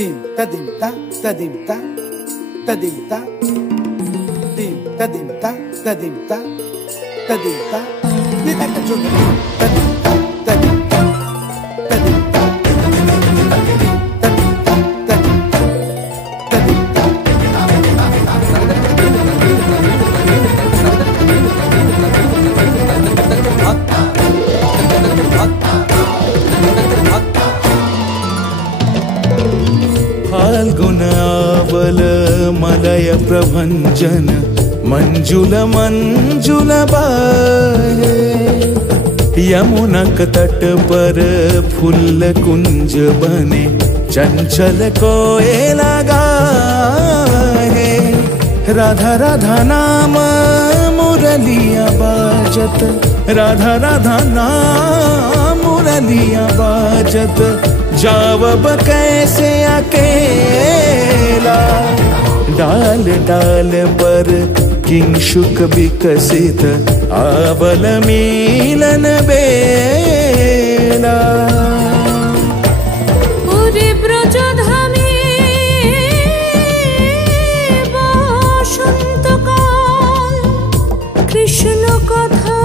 Dim tadim ta tadim ta tadim ta dim tadim ta tadim ta tadim ta ni ta ka chun tadim ta tadim ta tadim ta tadim ta tadim ta tadim ta फाल्गुनावल मलय प्रभंजन मंजुल मंजुल बाहे यमुनक तट पर फूल कुंज बने चंचल कोयला गाहे राधा राधा नाम मुरलिया बाजत राधा राधा नाम मुरलिया बाजत जावब कैसे अकेला डाल डाल पर किंशुक विकसित आवल मिलन बेला कृष्ण कथा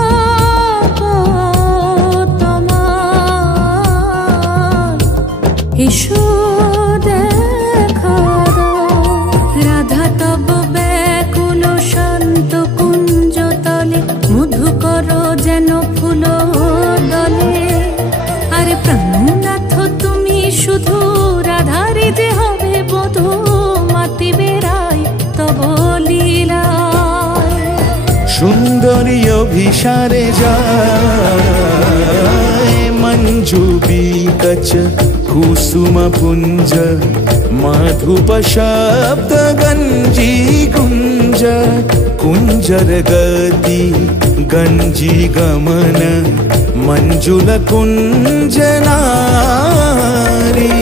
ईशो देखा राधा तब व्याकुल शांत कुंज तले मधुकर जेन फूल दले आरे प्राणनाथ तुमी शुधु राधारे जे हबे बधू माति बेराय तब लीला सुंदरी अभिसारे जाए मंजू बीकच कुसुम पुंज माधुप शब्द गंजी कुंज कुंजर गति गंजी गमन मंजुल कुंज नारी